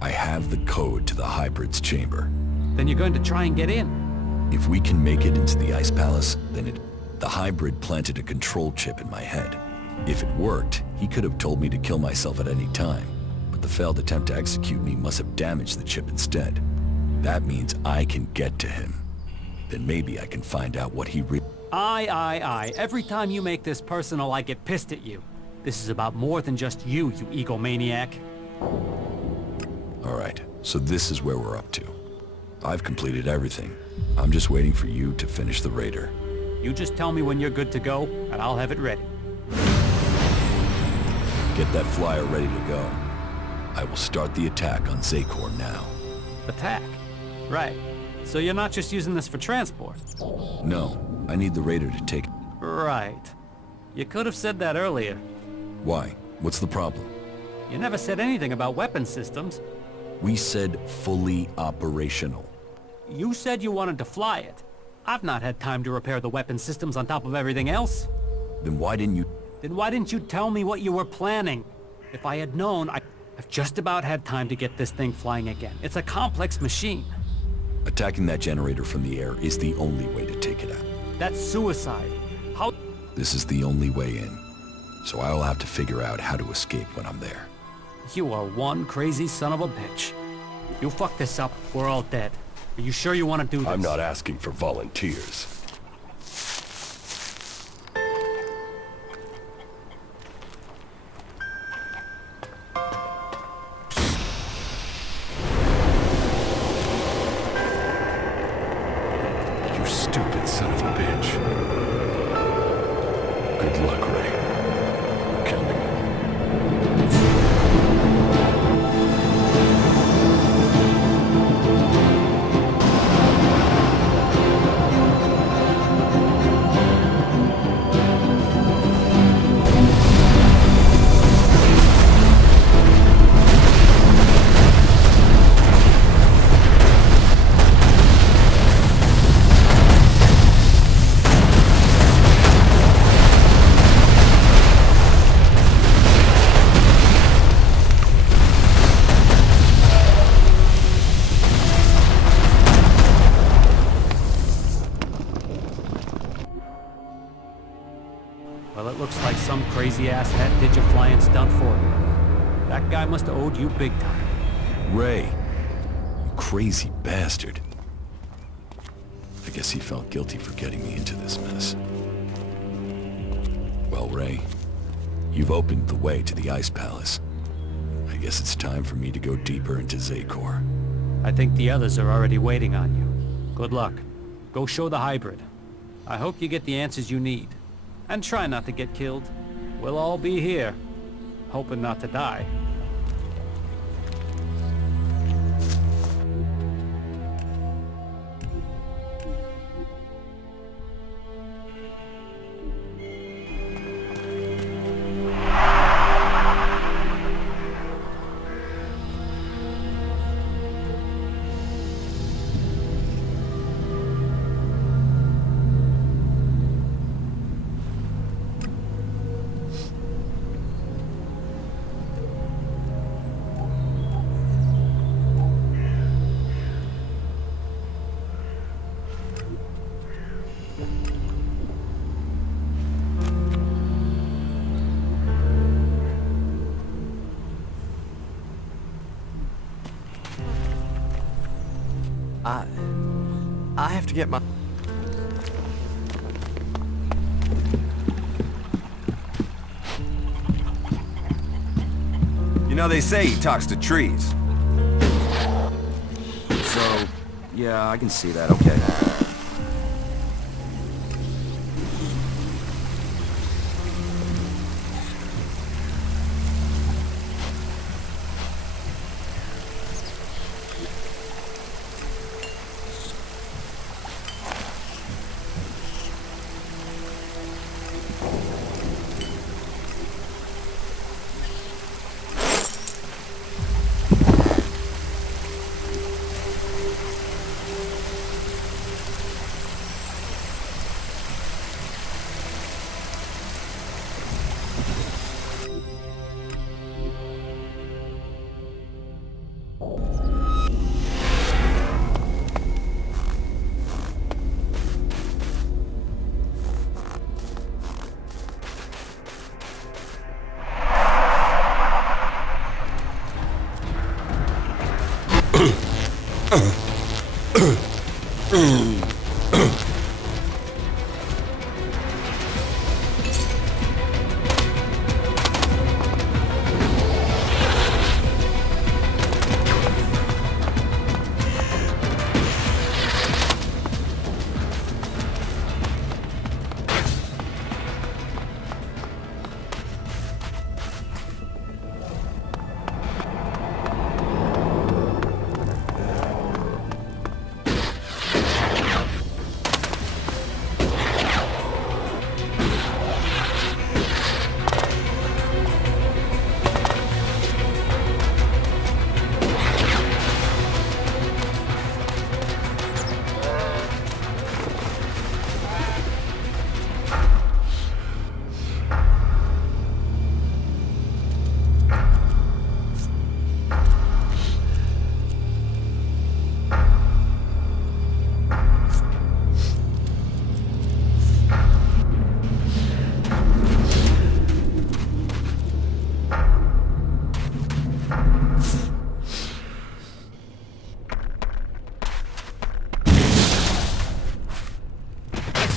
I have the code to the hybrid's chamber. Then you're going to try and get in. If we can make it into the Ice Palace, then the hybrid planted a control chip in my head. If it worked, he could have told me to kill myself at any time, but the failed attempt to execute me must have damaged the chip instead. That means I can get to him. Then maybe I can find out what he Aye. Every time you make this personal, I get pissed at you. This is about more than just you egomaniac. Alright, so this is where we're up to. I've completed everything. I'm just waiting for you to finish the raider. You just tell me when you're good to go, and I'll have it ready. Get that flyer ready to go. I will start the attack on Zakor now. Attack? Right. So you're not just using this for transport? No, I need the raider to take... Right. You could have said that earlier. Why? What's the problem? You never said anything about weapon systems. We said fully operational. You said you wanted to fly it. I've not had time to repair the weapon systems on top of everything else. Then why didn't you... Then why didn't you tell me what you were planning? If I had known, I've just about had time to get this thing flying again. It's a complex machine. Attacking that generator from the air is the only way to take it out. That's suicide. How... This is the only way in. So I will have to figure out how to escape when I'm there. You are one crazy son of a bitch. You fuck this up, we're all dead. Are you sure you want to do this? I'm not asking for volunteers. You stupid son of a bitch. Good luck, Ray. I'm counting on you. Well, it looks like some crazy-ass hat did your flying stunt for you. That guy must have owed you big time. Ray, you crazy bastard. I guess he felt guilty for getting me into this mess. Well, Ray, you've opened the way to the Ice Palace. I guess it's time for me to go deeper into Zakor. I think the others are already waiting on you. Good luck. Go show the hybrid. I hope you get the answers you need. And try not to get killed. We'll all be here, hoping not to die. I have to get my... You know, they say he talks to trees. So, yeah, I can see that, okay.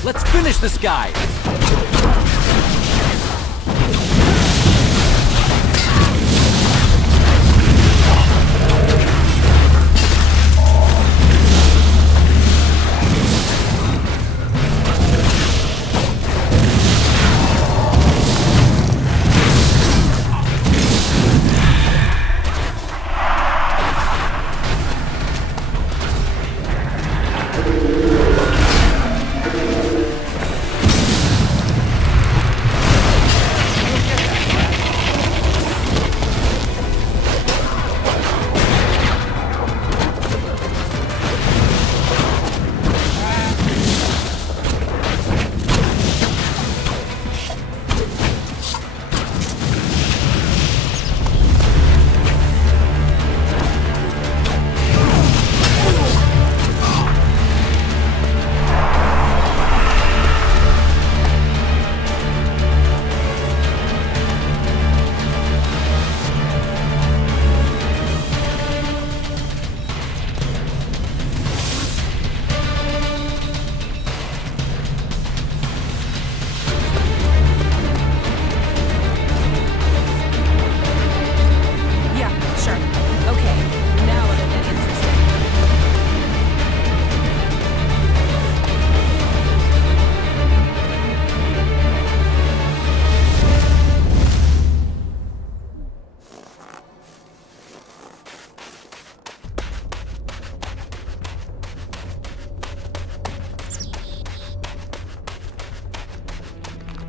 Let's finish this guy!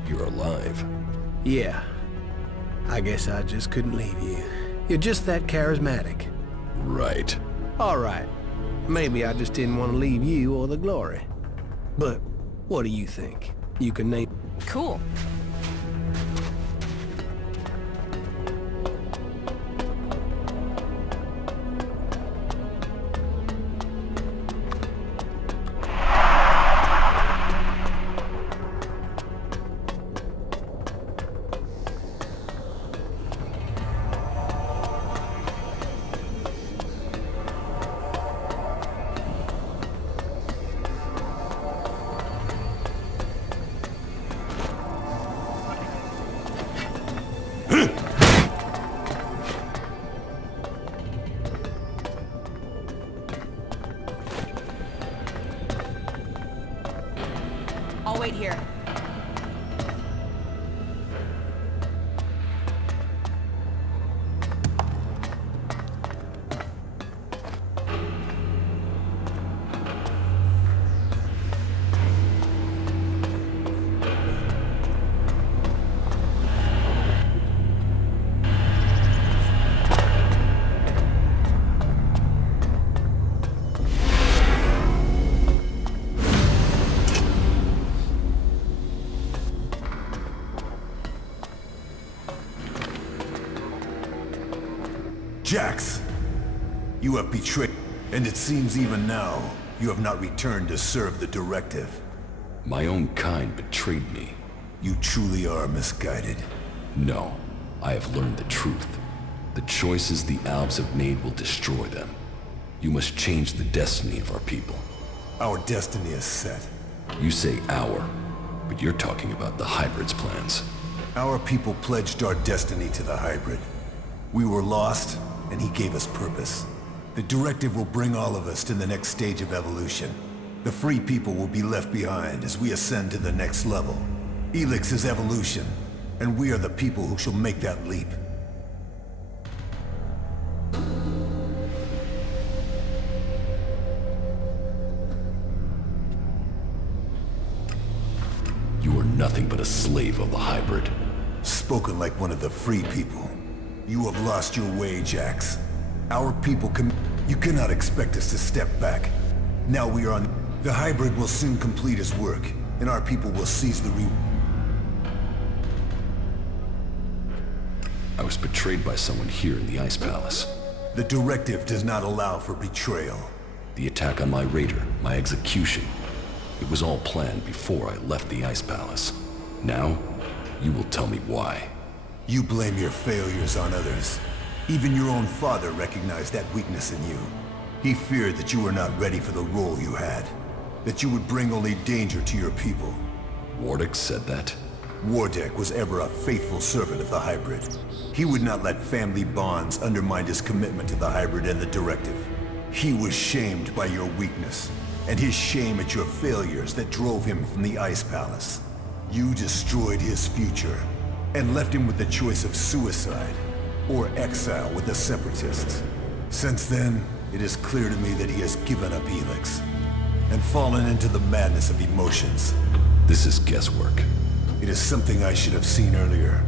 You're alive. Yeah. I guess I just couldn't leave you. You're just that charismatic. Right. Alright. Maybe I just didn't want to leave you or the glory. But what do you think? You can name... Cool. I'll wait here. Jax, you have betrayed, and it seems even now, you have not returned to serve the directive. My own kind betrayed me. You truly are misguided. No, I have learned the truth. The choices the Albs have made will destroy them. You must change the destiny of our people. Our destiny is set. You say our, but you're talking about the hybrid's plans. Our people pledged our destiny to the hybrid. We were lost, and he gave us purpose. The directive will bring all of us to the next stage of evolution. The free people will be left behind as we ascend to the next level. Elex is evolution, and we are the people who shall make that leap. You are nothing but a slave of the hybrid. Spoken like one of the free people. You have lost your way, Jax. Our people You cannot expect us to step back. Now we are on... The hybrid will soon complete his work, and our people will seize the I was betrayed by someone here in the Ice Palace. The directive does not allow for betrayal. The attack on my raider, my execution. It was all planned before I left the Ice Palace. Now, you will tell me why. You blame your failures on others. Even your own father recognized that weakness in you. He feared that you were not ready for the role you had. That you would bring only danger to your people. Wardick said that? Wardick was ever a faithful servant of the hybrid. He would not let family bonds undermine his commitment to the hybrid and the directive. He was shamed by your weakness, and his shame at your failures that drove him from the Ice Palace. You destroyed his future, and left him with the choice of suicide, or exile with the Separatists. Since then, it is clear to me that he has given up Elex, and fallen into the madness of emotions. This is guesswork. It is something I should have seen earlier.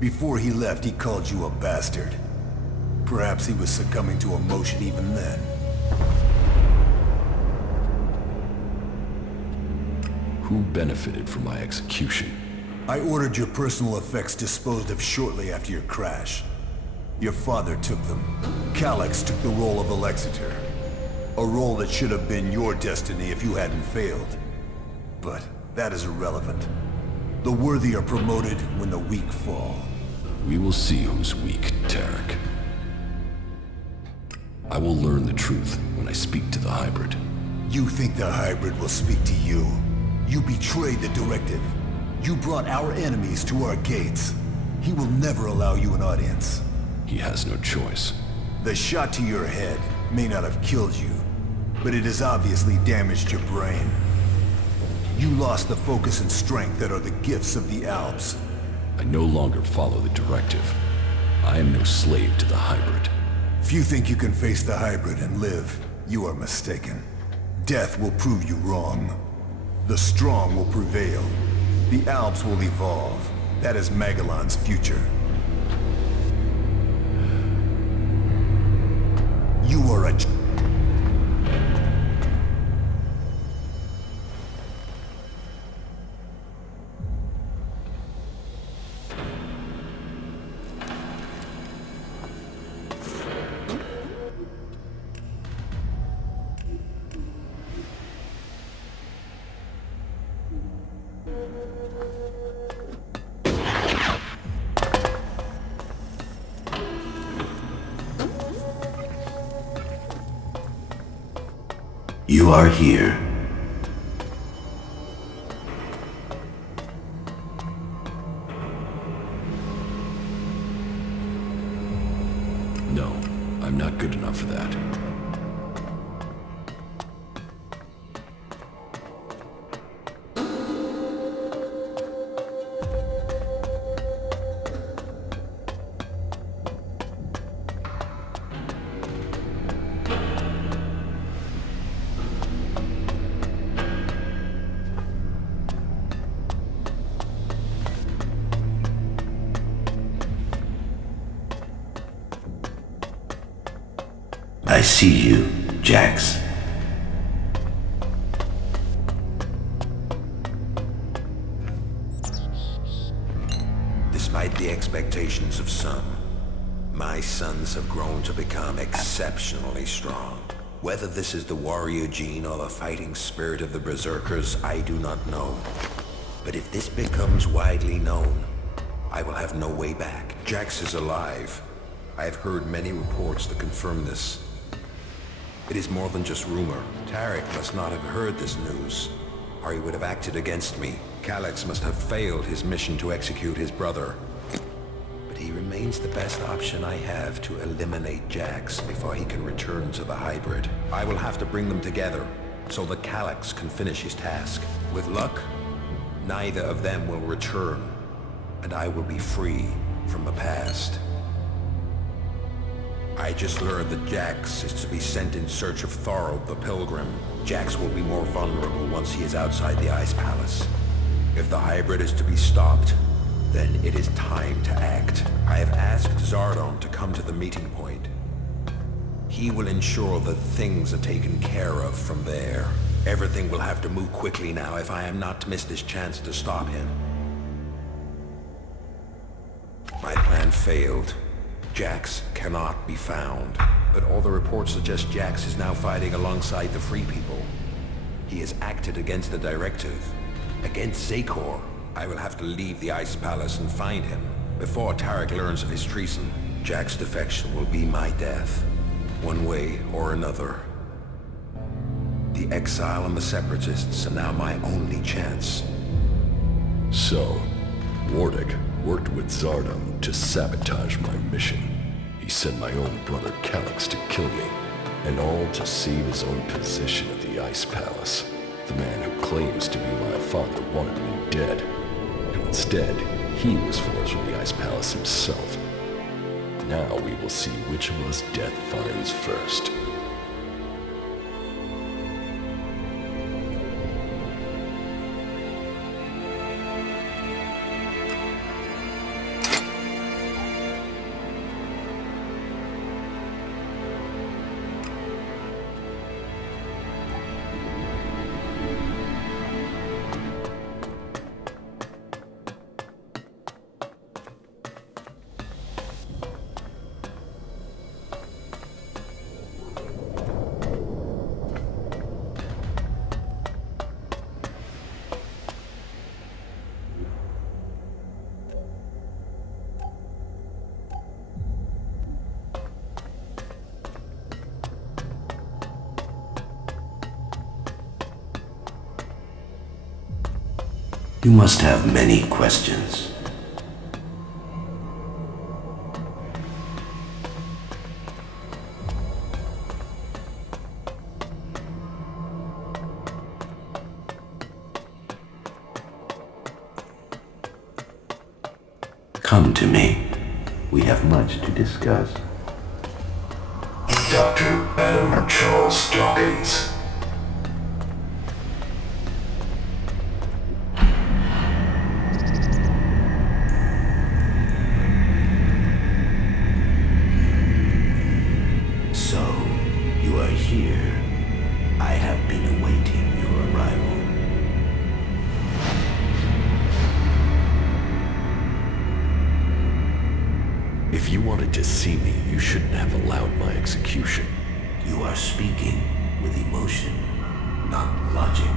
Before he left, he called you a bastard. Perhaps he was succumbing to emotion even then. Who benefited from my execution? I ordered your personal effects disposed of shortly after your crash. Your father took them. Calyx took the role of Alexitor. A role that should have been your destiny if you hadn't failed. But that is irrelevant. The worthy are promoted when the weak fall. We will see who's weak, Tarek. I will learn the truth when I speak to the hybrid. You think the hybrid will speak to you? You betrayed the directive. You brought our enemies to our gates. He will never allow you an audience. He has no choice. The shot to your head may not have killed you, but it has obviously damaged your brain. You lost the focus and strength that are the gifts of the Alps. I no longer follow the directive. I am no slave to the hybrid. If you think you can face the hybrid and live, you are mistaken. Death will prove you wrong. The strong will prevail. The Alps will evolve. That is Magellan's future. You are a... You are here. No, I'm not good enough for that. I see you, Jax. Despite the expectations of some, my sons have grown to become exceptionally strong. Whether this is the warrior gene or the fighting spirit of the berserkers, I do not know. But if this becomes widely known, I will have no way back. Jax is alive. I have heard many reports that confirm this. It is more than just rumor. Tarek must not have heard this news, or he would have acted against me. Calyx must have failed his mission to execute his brother. But he remains the best option I have to eliminate Jax before he can return to the hybrid. I will have to bring them together, so that Calyx can finish his task. With luck, neither of them will return, and I will be free from the past. I just learned that Jax is to be sent in search of Thorold the Pilgrim. Jax will be more vulnerable once he is outside the Ice Palace. If the hybrid is to be stopped, then it is time to act. I have asked Zardon to come to the meeting point. He will ensure that things are taken care of from there. Everything will have to move quickly now if I am not to miss this chance to stop him. My plan failed. Jax cannot be found, but all the reports suggest Jax is now fighting alongside the Free People. He has acted against the Directive, against Zakor. I will have to leave the Ice Palace and find him before Tarek learns of his treason. Jax's defection will be my death, one way or another. The exile and the Separatists are now my only chance. So, Wardick worked with Zardon to sabotage my mission. He sent my own brother Calyx to kill me, and all to save his own position at the Ice Palace. The man who claims to be my father wanted me dead, and instead, he was forced from the Ice Palace himself. Now we will see which of us death finds first. You must have many questions. Come to me. We have much to discuss. Dr. Adam Charles Dawkins. If you wanted to see me, you shouldn't have allowed my execution. You are speaking with emotion, not logic.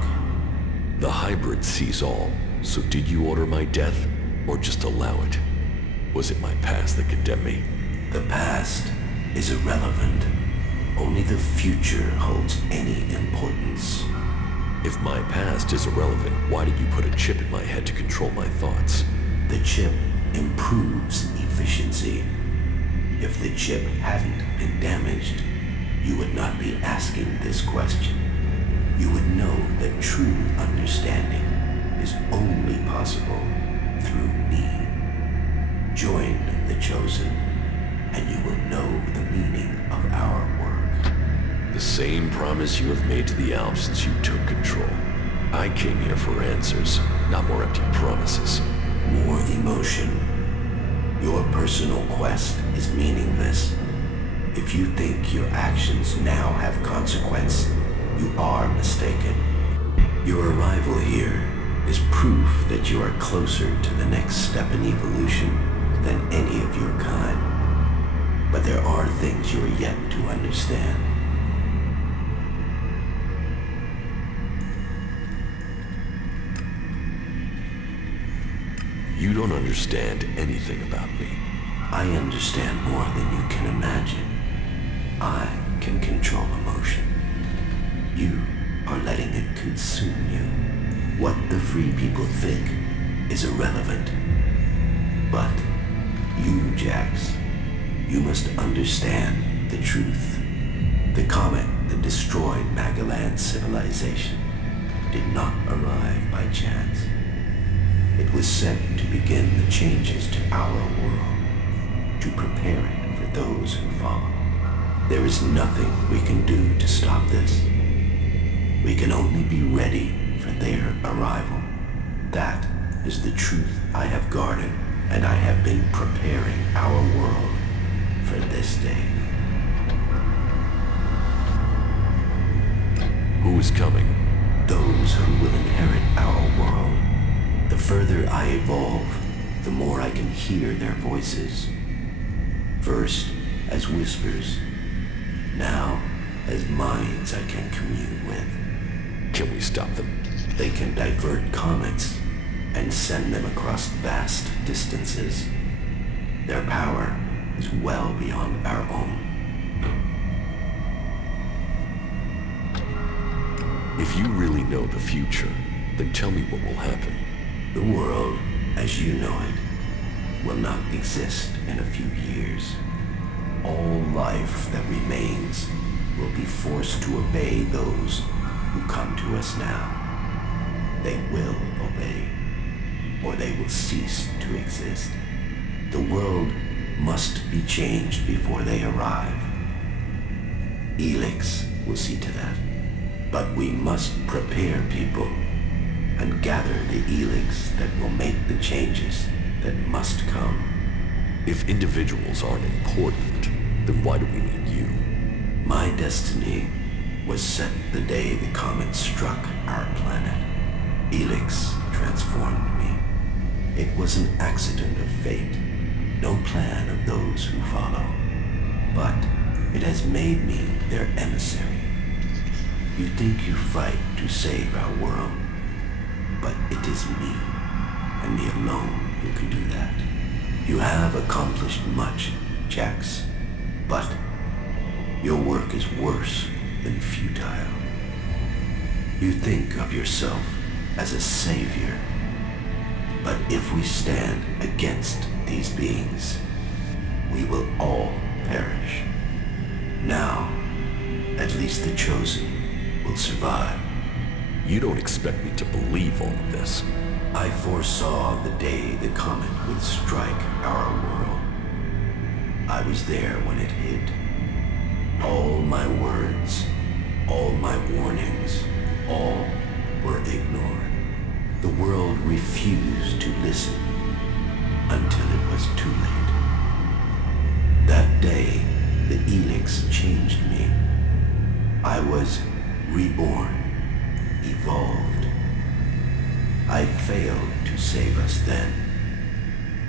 The hybrid sees all, so did you order my death, or just allow it? Was it my past that condemned me? The past is irrelevant. Only the future holds any importance. If my past is irrelevant, why did you put a chip in my head to control my thoughts? The chip improves efficiency. If the chip hadn't been damaged, you would not be asking this question. You would know that true understanding is only possible through me. Join the Chosen, and you will know the meaning of our work. The same promise you have made to the Alps since you took control. I came here for answers, not more empty promises. More emotion. Your personal quest is meaningless. If you think your actions now have consequence, you are mistaken. Your arrival here is proof that you are closer to the next step in evolution than any of your kind. But there are things you are yet to understand. You don't understand anything about me. I understand more than you can imagine. I can control emotion. consume you. What the free people think is irrelevant. But you, Jax, you must understand the truth. The comet that destroyed Magalan's civilization did not arrive by chance. It was sent to begin the changes to our world, to prepare it for those who follow. There is nothing we can do to stop this. We can only be ready for their arrival. That is the truth I have guarded, and I have been preparing our world for this day. Who is coming? Those who will inherit our world. The further I evolve, the more I can hear their voices. First, as whispers. Now, as minds I can commune with. Can we stop them? They can divert comets and send them across vast distances. Their power is well beyond our own. If you really know the future, then tell me what will happen. The world, as you know it, will not exist in a few years. All life that remains will be forced to obey those who come to us now. They will obey, or they will cease to exist. The world must be changed before they arrive. Elex will see to that. But we must prepare people and gather the Elex that will make the changes that must come. If individuals aren't important, then why do we need you? My destiny was set the day the comet struck our planet. Elex transformed me. It was an accident of fate, no plan of those who follow. But it has made me their emissary. You think you fight to save our world, but it is me, and me alone, who can do that. You have accomplished much, Jax, but your work is worse than futile. You think of yourself as a savior, but if we stand against these beings, we will all perish. Now, at least the chosen will survive. You don't expect me to believe all of this. I foresaw the day the comet would strike our world. I was there when it hit. All my words, all my warnings, all were ignored. The world refused to listen until it was too late. That day, the Elex changed me. I was reborn, evolved. I failed to save us then.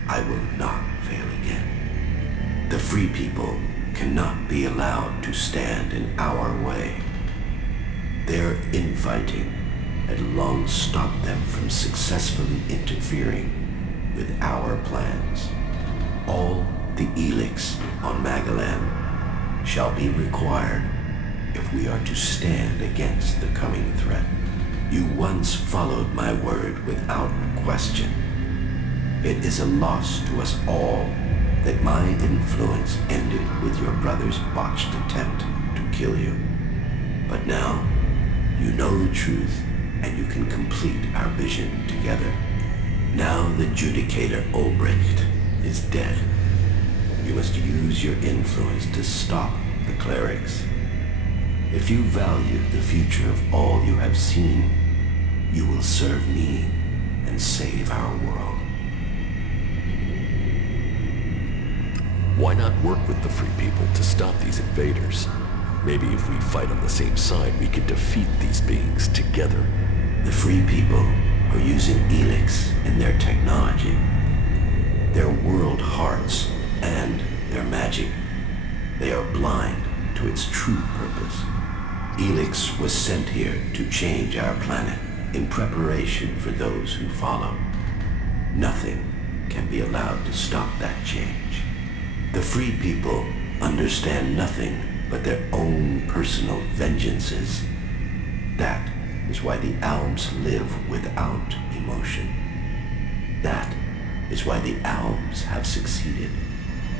I will not fail again. The free people cannot be allowed to stand in our way. Their infighting had long stopped them from successfully interfering with our plans. All the Elex on Magalan shall be required if we are to stand against the coming threat. You once followed my word without question. It is a loss to us all that my influence ended with your brother's botched attempt to kill you. But now, you know the truth, and you can complete our vision together. Now the Judicator Ulbricht is dead. You must use your influence to stop the clerics. If you value the future of all you have seen, you will serve me and save our world. Why not work with the free people to stop these invaders? Maybe if we fight on the same side, we could defeat these beings together. The free people are using Elex in their technology, their world hearts, and their magic. They are blind to its true purpose. Elex was sent here to change our planet in preparation for those who follow. Nothing can be allowed to stop that change. The free people understand nothing but their own personal vengeances. That is why the Alps live without emotion. That is why the Alps have succeeded.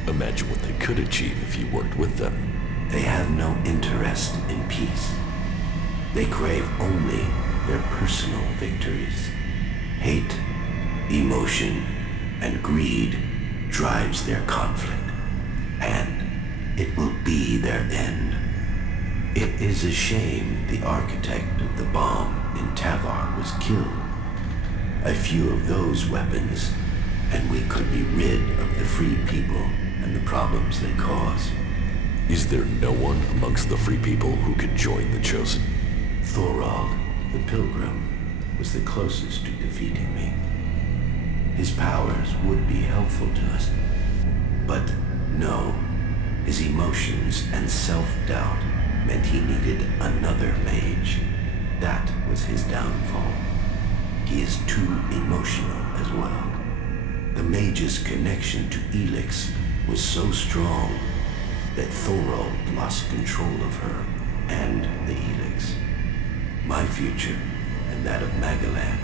Imagine what they could achieve if you worked with them. They have no interest in peace. They crave only their personal victories. Hate, emotion, and greed drives their conflict, and it will be their end. It is a shame the architect of the bomb in Tavar was killed. A few of those weapons, and we could be rid of the free people and the problems they cause. Is there no one amongst the free people who could join the Chosen? Thorald, the Pilgrim, was the closest to defeating me. His powers would be helpful to us. But no, his emotions and self-doubt meant he needed another mage. That was his downfall. He is too emotional as well. The mage's connection to Elex was so strong that Thorald lost control of her and the Elex. My future and that of Magalan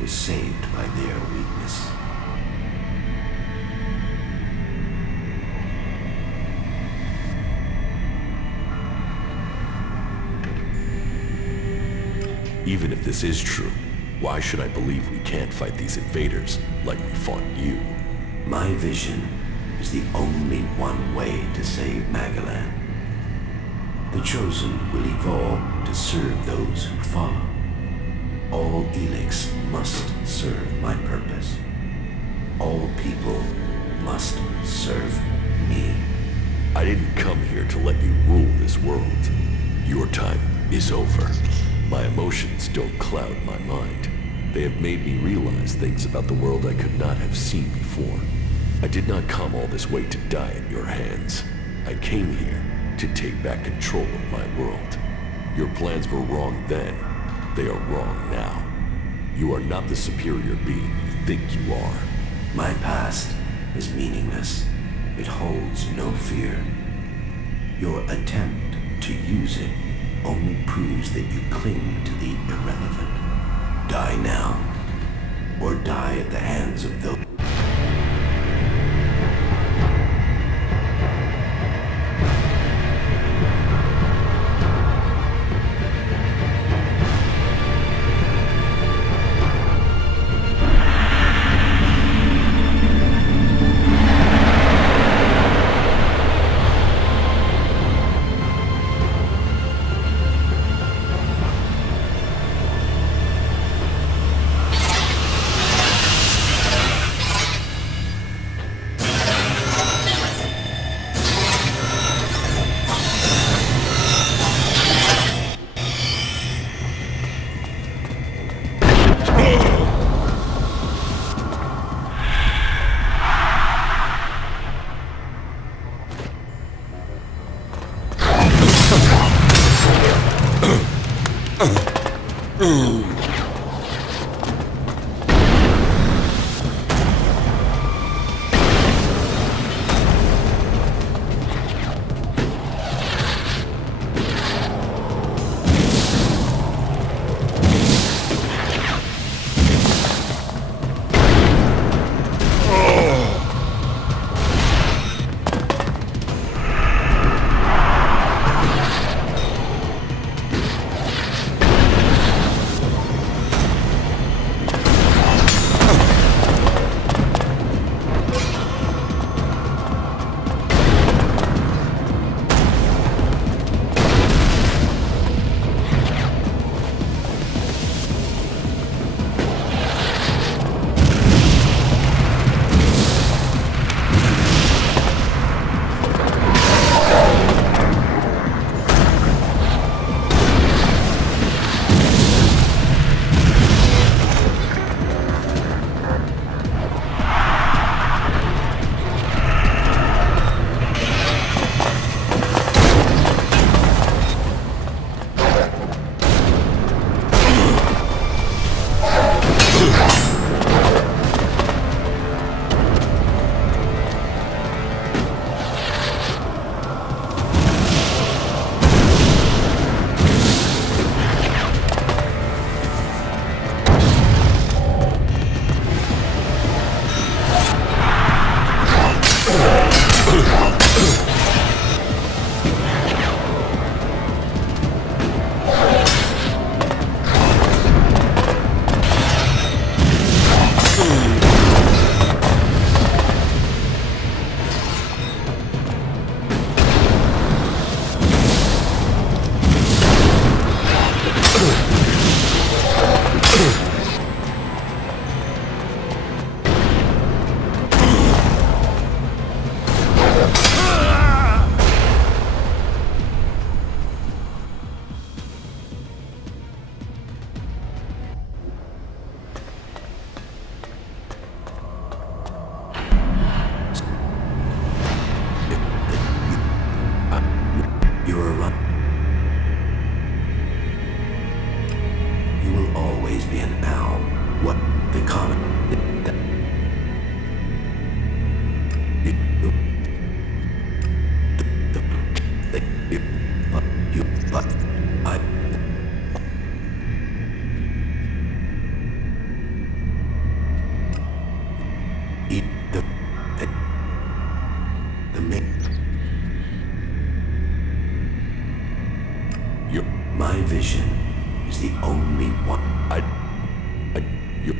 was saved by their weakness. Even if this is true, why should I believe we can't fight these invaders like we fought you? My vision is the only one way to save Magalan. The Chosen will evolve to serve those who follow. All Elex must serve my purpose. All people must serve me. I didn't come here to let you rule this world. Your time is over. My emotions don't cloud my mind. They have made me realize things about the world I could not have seen before. I did not come all this way to die at your hands. I came here to take back control of my world. Your plans were wrong then. They are wrong now. You are not the superior being you think you are. My past is meaningless. It holds no fear. Your attempt to use it only proves that you cling to the irrelevant. Die now, or die at the hands of those. My vision is the only one. You...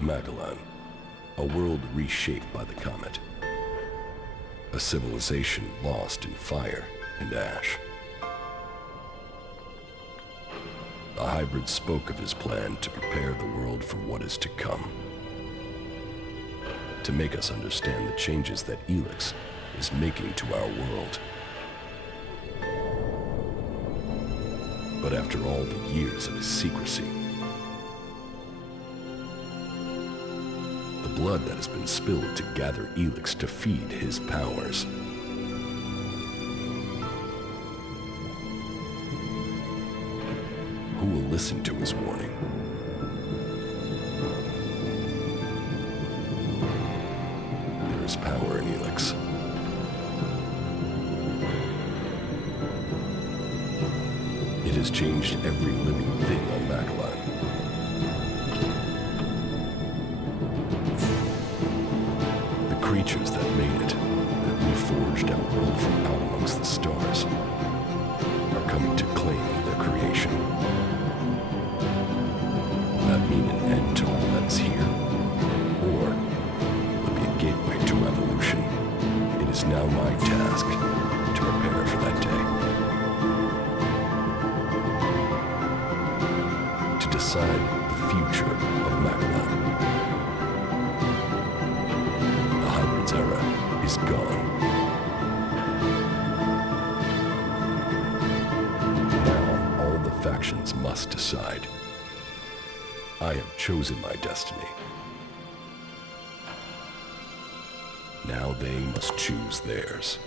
Magellan, a world reshaped by the comet. A civilization lost in fire and ash. The hybrid spoke of his plan to prepare the world for what is to come. To make us understand the changes that Elex is making to our world. But after all the years of his secrecy, the blood that has been spilled to gather Elex to feed his powers. Who will listen to his warning? There is power in Elex. It has changed every living thing on Magellan. Creatures that made it, that reforged our world from out amongst the stars, are coming to claim their creation. Will that mean an end to all that is here? Or will it be a gateway to evolution? It is now my task to prepare for that day. To decide the future of Magellan. Era is gone. Now all the factions must decide. I have chosen my destiny. Now they must choose theirs.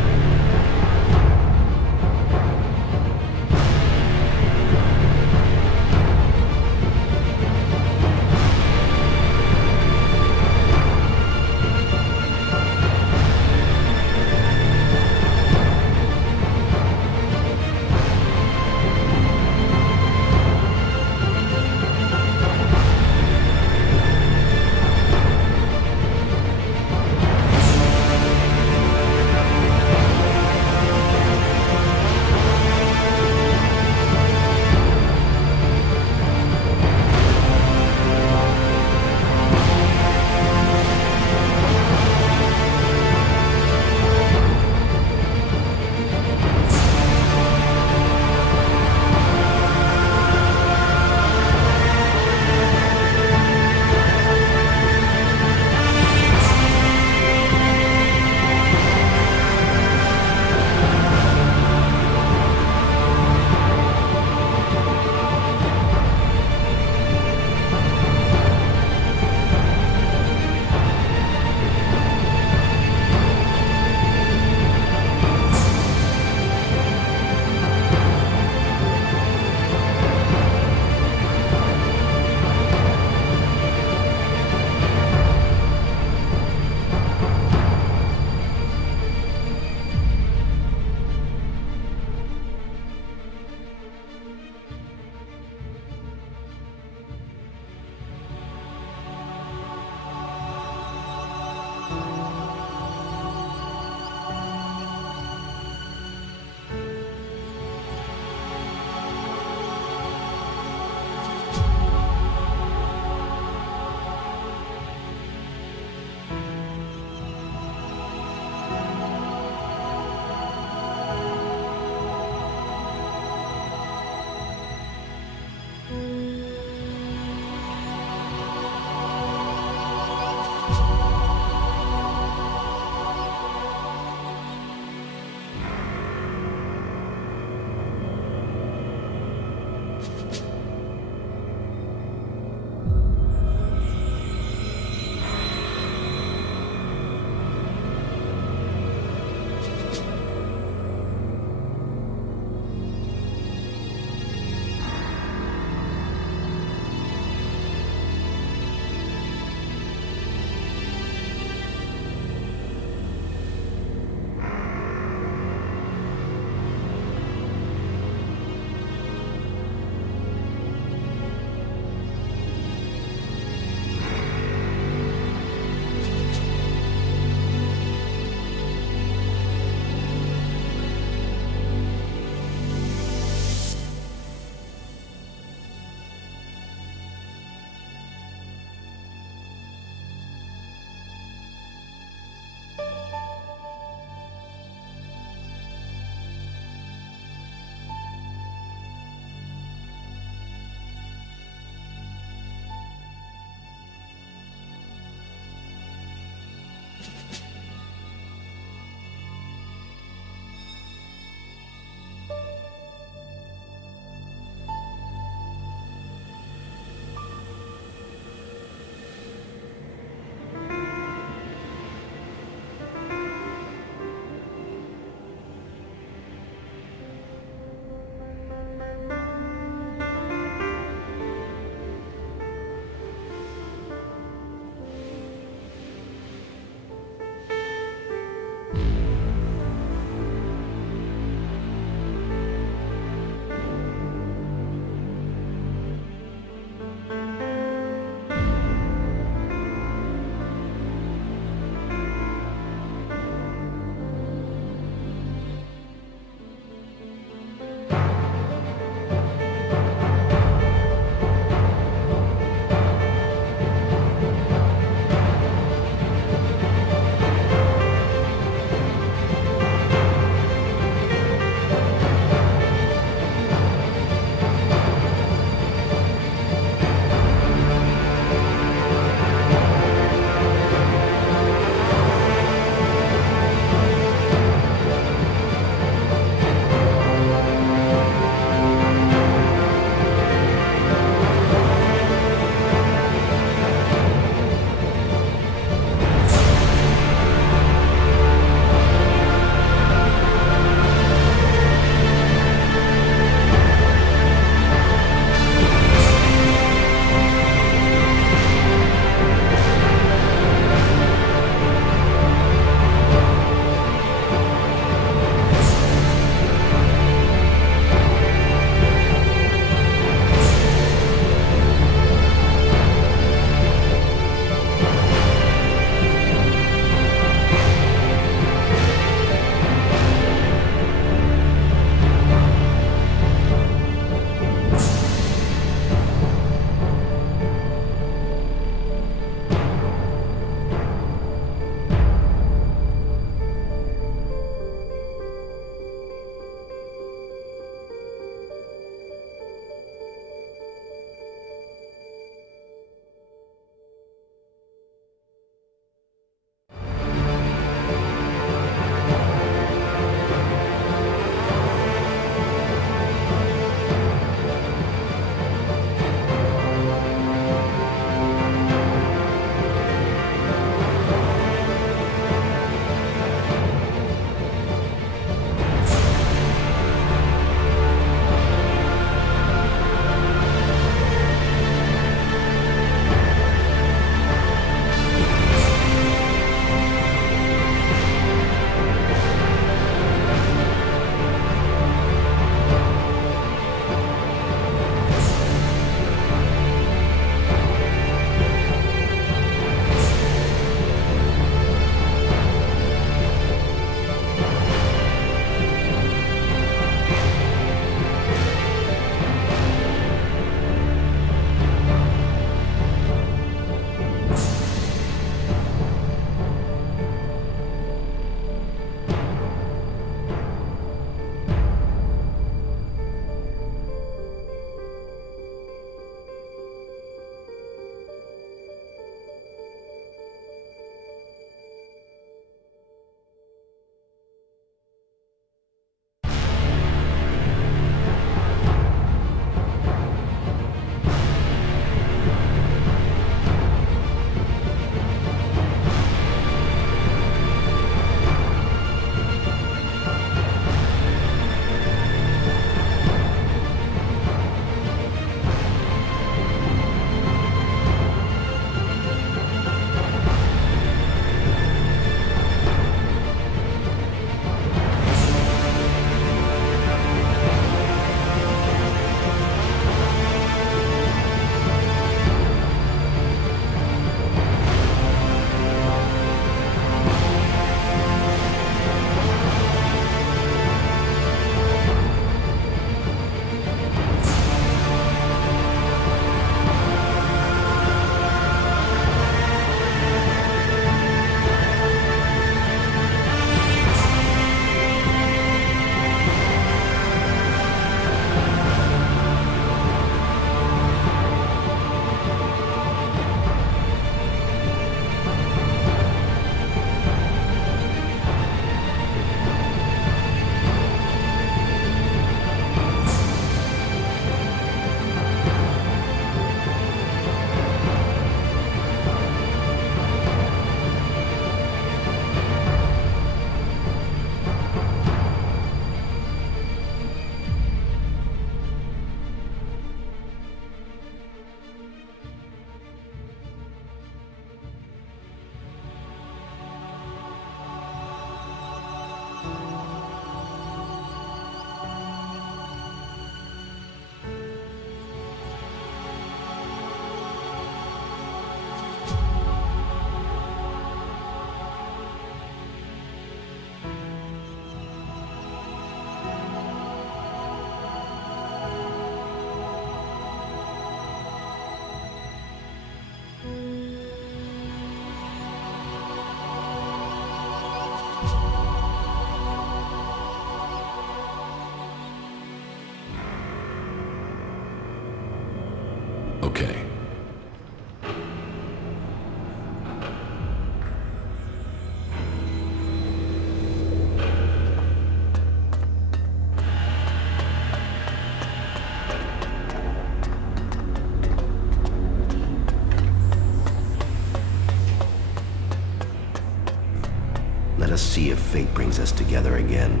see if fate brings us together again.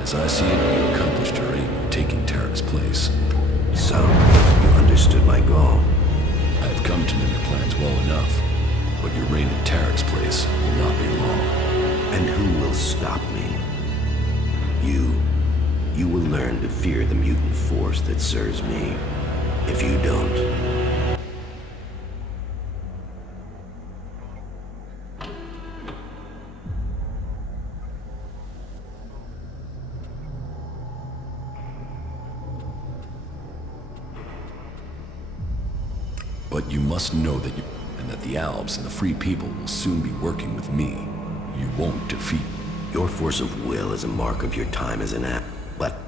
As I see it, you accomplished your aim of taking Tarek's place. So, you understood my goal. I have come to know your plans well enough, but your reign in Tarek's place will not be long. And who will stop me? You. You will learn to fear the mutant force that serves me. If you don't... But you must know that the Albs and the Free People will soon be working with me. You won't defeat me. Your force of will is a mark of your time as an act, but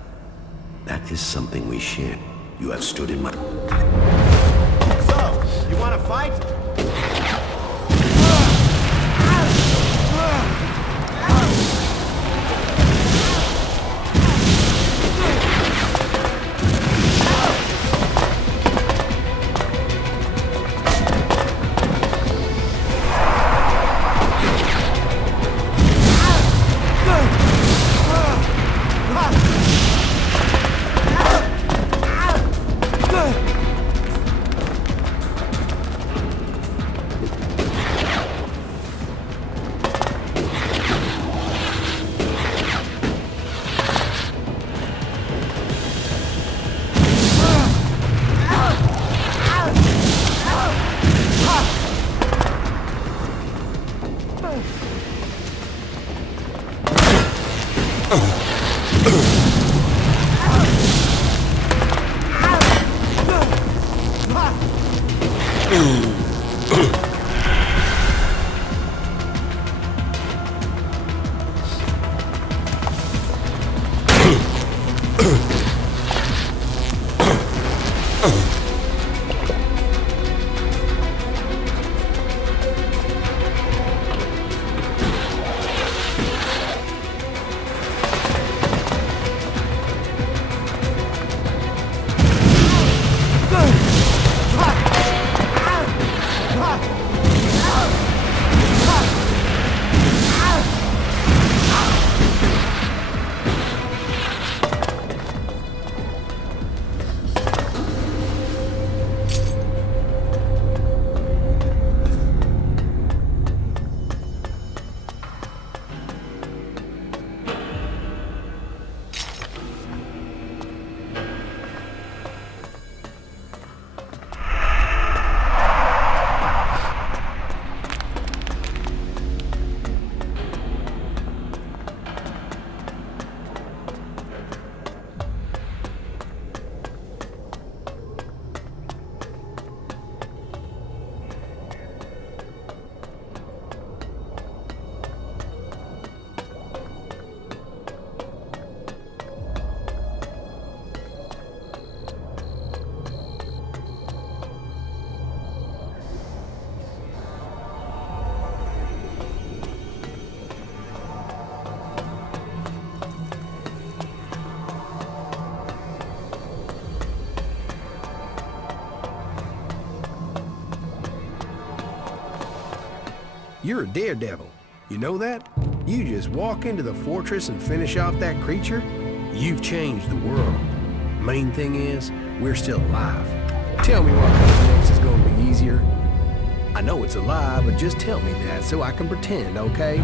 that is something we share. You have stood in my... So, you wanna fight? You're a daredevil. You know that? You just walk into the fortress and finish off that creature? You've changed the world. Main thing is, we're still alive. Tell me what comes next is going to be easier. I know it's a lie, but just tell me that so I can pretend, okay?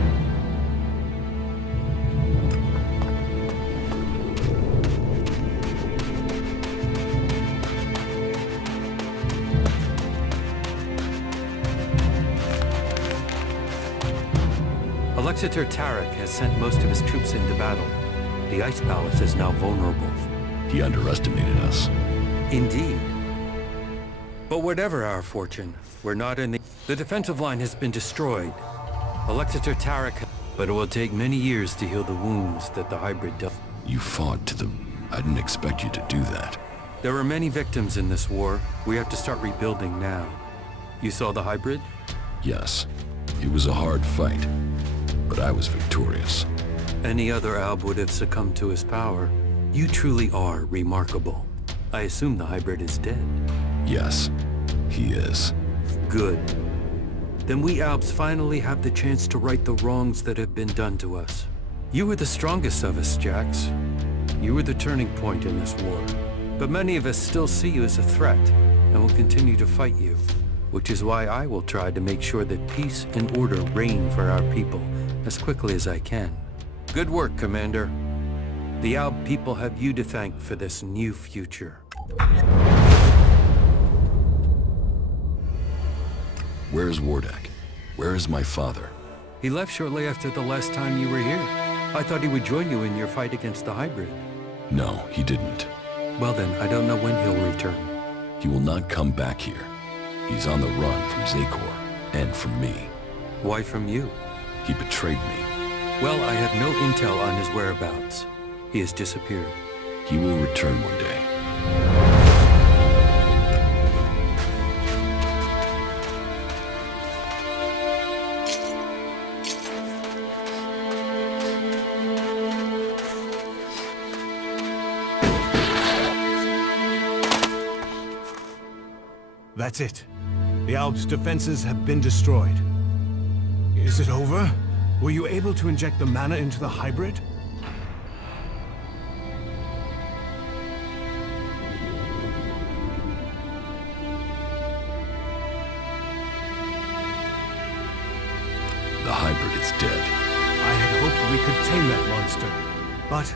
Alexander Tarek has sent most of his troops into battle. The Ice Palace is now vulnerable. He underestimated us. Indeed. But whatever our fortune, we're not in the... The defensive line has been destroyed. Alexander Tarek... But it will take many years to heal the wounds that the hybrid dealt. You fought to the... I didn't expect you to do that. There were many victims in this war. We have to start rebuilding now. You saw the hybrid? Yes. It was a hard fight, but I was victorious. Any other Alb would have succumbed to his power. You truly are remarkable. I assume the hybrid is dead. Yes, he is. Good. then we Alps finally have the chance to right the wrongs that have been done to us. You were the strongest of us, Jax. You were the turning point in this war. But many of us still see you as a threat, and will continue to fight you. Which is why I will try to make sure that peace and order reign for our people as quickly as I can. Good work, Commander. The Alp people have you to thank for this new future. Where's Wardak? Where is my father? He left shortly after the last time you were here. I thought he would join you in your fight against the hybrid. No, he didn't. Well then, I don't know when he'll return. He will not come back here. He's on the run from Zakor, and from me. Why from you? He betrayed me. Well, I have no intel on his whereabouts. He has disappeared. He will return one day. That's it. The Alps' defenses have been destroyed. Is it over? Were you able to inject the mana into the hybrid? The hybrid is dead. I had hoped we could tame that monster. But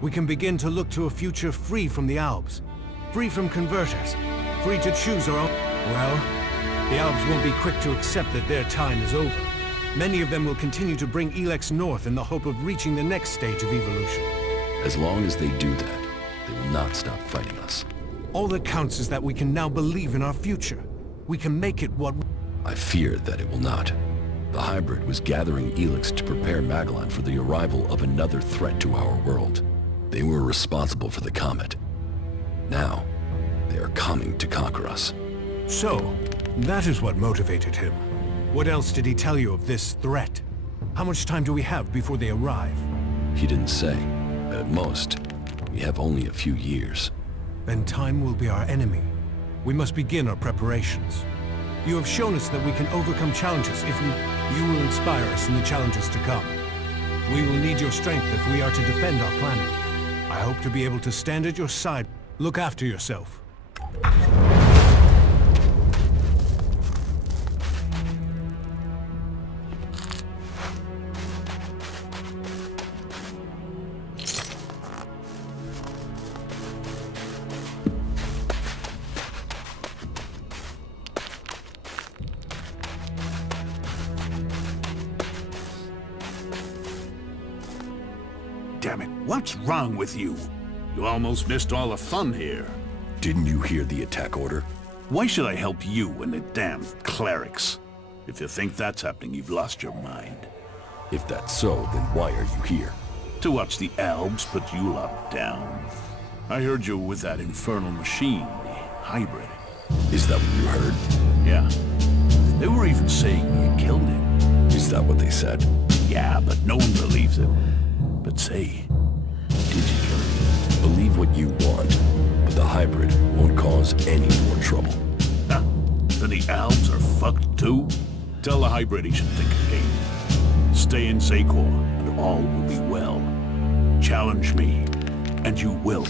we can begin to look to a future free from the Alps. Free from converters. Free to choose our own... Well, the Alps won't be quick to accept that their time is over. Many of them will continue to bring Elex north in the hope of reaching the next stage of evolution. As long as they do that, they will not stop fighting us. All that counts is that we can now believe in our future. We can make it what... I fear that it will not. The hybrid was gathering Elex to prepare Magellan for the arrival of another threat to our world. They were responsible for the comet. Now, they are coming to conquer us. So, that is what motivated him. What else did he tell you of this threat? How much time do we have before they arrive? He didn't say, but at most, we have only a few years. Then time will be our enemy. We must begin our preparations. You have shown us that we can overcome challenges if you will inspire us in the challenges to come. We will need your strength if we are to defend our planet. I hope to be able to stand at your side. Look after yourself. Damn it, what's wrong with you? You almost missed all the fun here. Didn't you hear the attack order? Why should I help you and the damn clerics? If you think that's happening, you've lost your mind. If that's so, then why are you here? To watch the Alps put you lot down. I heard you with that infernal machine, the hybrid. Is that what you heard? Yeah. They were even saying you killed it. Is that what they said? Yeah, but no one believes it. But say, did you kill it? Believe what you want, but the hybrid won't cause any more trouble. Huh? Then the Alps are fucked too? Tell the hybrid he should think again. Stay in Zakor, and all will be well. Challenge me, and you will.